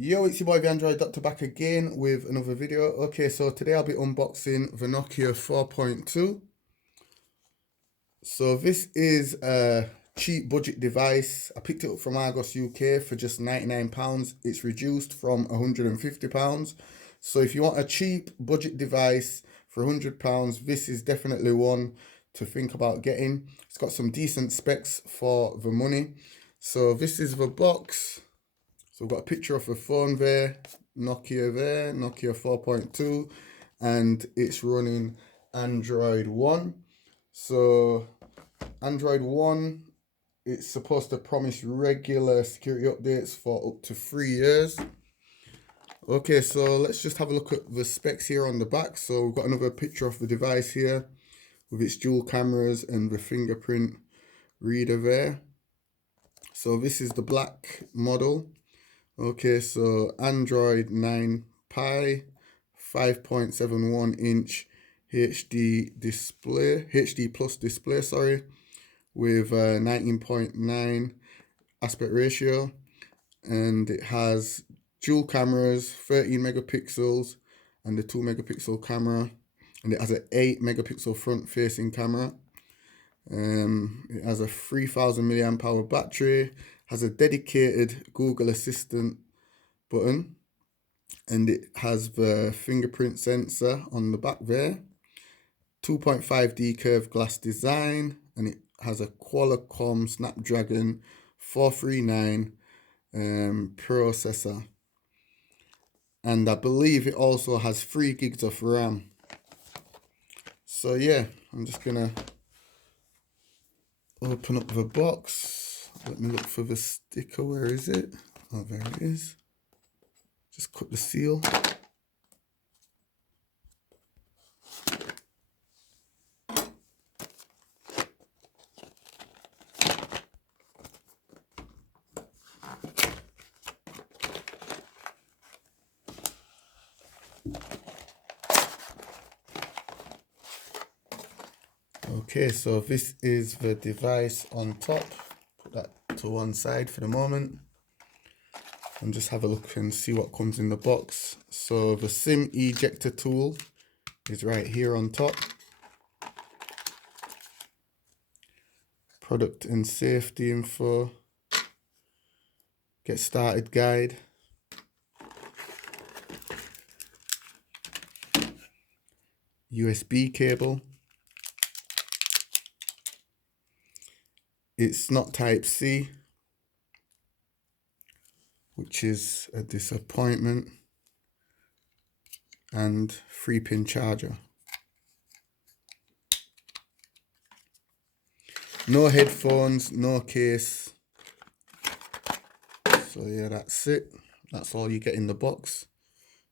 Yo, it's your boy the Android Doctor back again with another video. Okay, so today I'll be unboxing the Nokia 4.2. So this is a cheap budget device. I picked it up from Argos UK for just £99. It's reduced from £150. So if you want a cheap budget device for £100, this is definitely one to think about getting. It's got some decent specs for the money. So this is the box. So we've got a picture of a phone there, Nokia 4.2, and it's running Android 1. So Android 1, it's supposed to promise regular security updates for up to 3 years. Okay, so let's just have a look at the specs here on the back. So we've got another picture of the device here with its dual cameras and the fingerprint reader there. So this is the black model. Okay, so Android 9 Pie, 5.71 inch HD plus display, sorry, with 19.9 aspect ratio, and it has dual cameras, 13 megapixels and the 2 megapixel camera, and it has an 8 megapixel front facing camera. It has a 3000 milliamp hour battery, has a dedicated Google Assistant button, and it has the fingerprint sensor on the back there, 2.5D curved glass design, and it has a Qualcomm Snapdragon 439 processor, and I believe it also has 3 gigs of RAM. So yeah, I'm just gonna open up the box. Let me look for the sticker. Where is it? Oh, there it is. Just cut the seal. Okay, so this is the device on top. Put that to one side for the moment and just have a look and see what comes in the box. So the SIM ejector tool is right here on top. Product and safety info. Get started guide. USB cable. It's not type C, which is a disappointment, and 3-pin charger. No headphones, no case. So yeah, that's it. That's all you get in the box.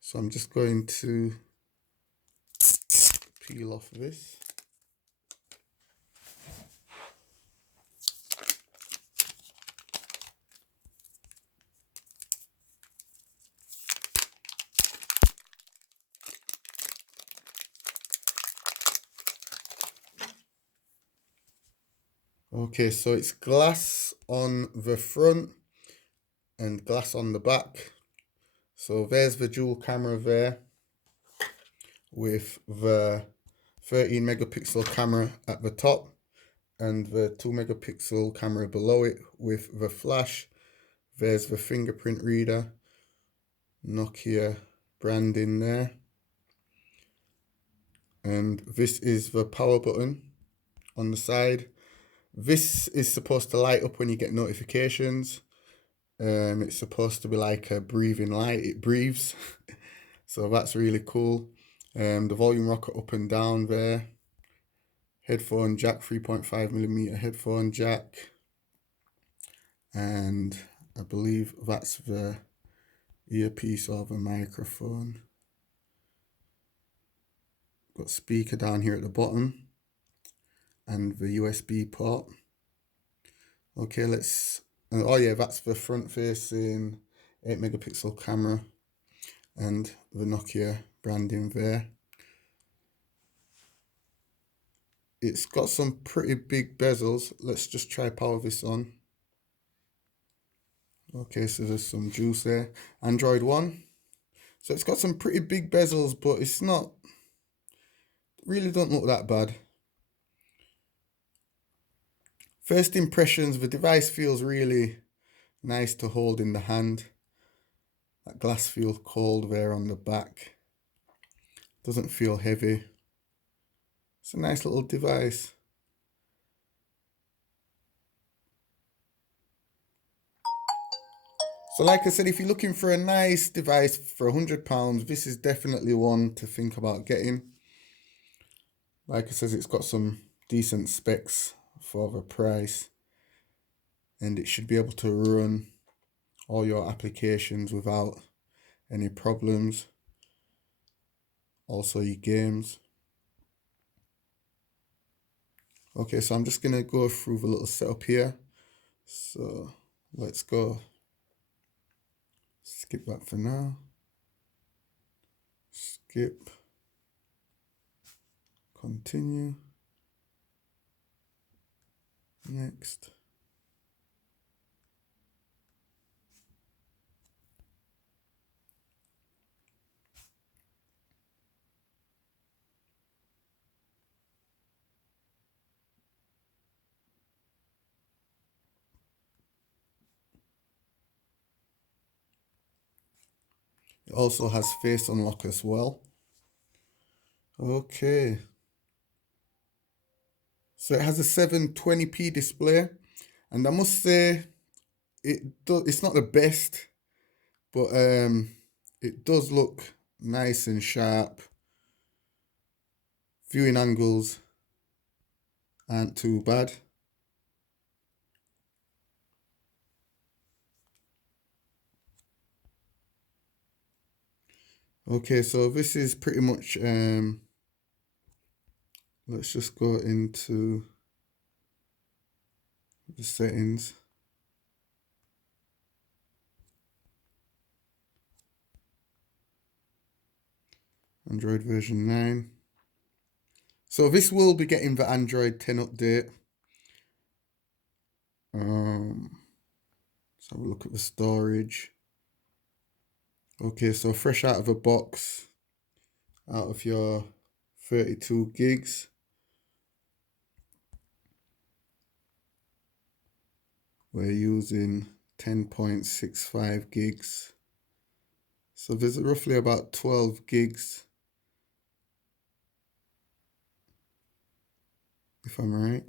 So I'm just going to peel off this. Okay, so it's glass on the front and glass on the back. So there's the dual camera there with the 13 megapixel camera at the top and the 2 megapixel camera below it with the flash. There's the fingerprint reader, Nokia branding there. And this is the power button on the side. This is supposed to light up when you get notifications. It's supposed to be like a breathing light. It breathes. So that's really cool. The volume rocker up and down there. Headphone jack, 3.5mm headphone jack. And I believe that's the earpiece or the microphone. Got speaker down here at the bottom. And the USB port. Okay, oh yeah, that's the front facing 8 megapixel camera and the Nokia branding there. It's got some pretty big bezels. Let's just try power this on. Okay, so there's some juice there. Android 1. So it's got some pretty big bezels, but it's not, really don't look that bad. First impressions, the device feels really nice to hold in the hand. That glass feels cold there on the back. Doesn't feel heavy. It's a nice little device. So like I said, if you're looking for a nice device for £100, this is definitely one to think about getting. Like I said, it's got some decent specs for the price, and it should be able to run all your applications without any problems. Also your games. Okay, so I'm just gonna go through the little setup here. So let's go. Skip that for now. Skip. Continue. Next. It also has face unlock as well. Okay. So it has a 720p display, and I must say it's not the best, but it does look nice and sharp. Viewing angles aren't too bad. Okay, so this is pretty much let's just go into the settings. Android version 9. So this will be getting the Android 10 update. Let's have a look at the storage. Okay, so fresh out of a box, out of your 32 gigs. We're using 10.65 gigs. So there's roughly about 12 gigs, if I'm right.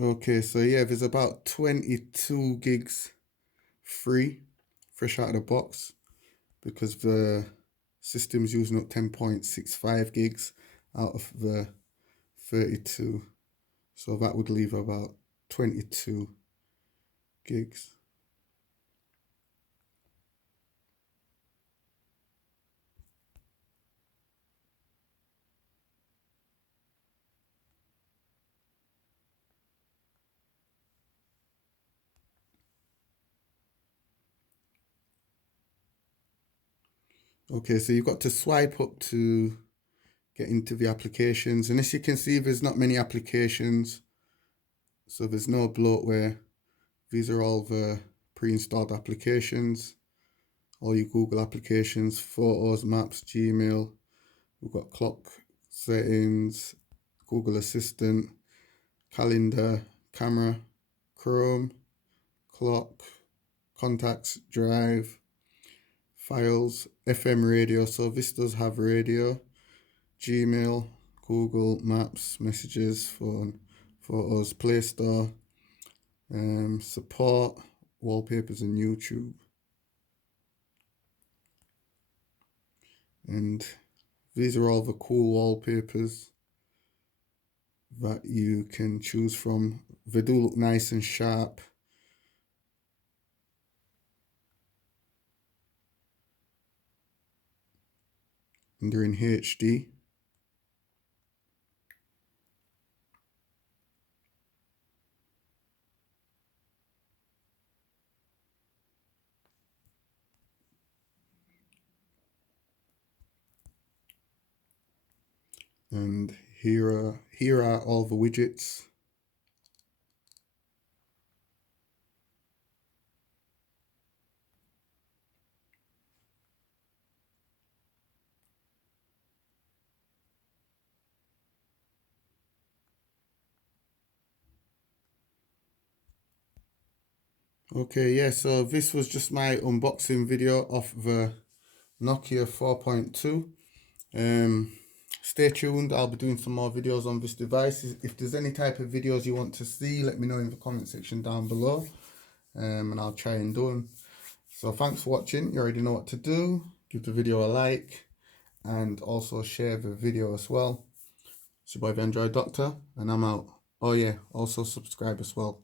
Okay, so yeah, there's about 22 gigs free, fresh out of the box, because the system's using up 10.65 gigs out of the 32. So that would leave about 22 gigs. Okay, so you've got to swipe up to get into the applications. And as you can see, there's not many applications. So there's no bloatware. These are all the pre-installed applications. All your Google applications, Photos, Maps, Gmail. We've got clock settings, Google Assistant, calendar, camera, Chrome, clock, contacts, drive, files, FM radio. So this does have radio, Gmail, Google Maps, messages, phone, photos, Play Store, support, wallpapers, and YouTube. And these are all the cool wallpapers that you can choose from. They do look nice and sharp. And they're in HD. And here are all the widgets. Okay, yeah, so this was just my unboxing video of the Nokia 4.2. Stay tuned, I'll be doing some more videos on this device. If there's any type of videos you want to see, let me know in the comment section down below, and I'll try and do them. So thanks for watching. You already know what to do. Give the video a like and also share the video as well. It's your boy Enjoy Doctor, and I'm out. Oh yeah, also subscribe as well.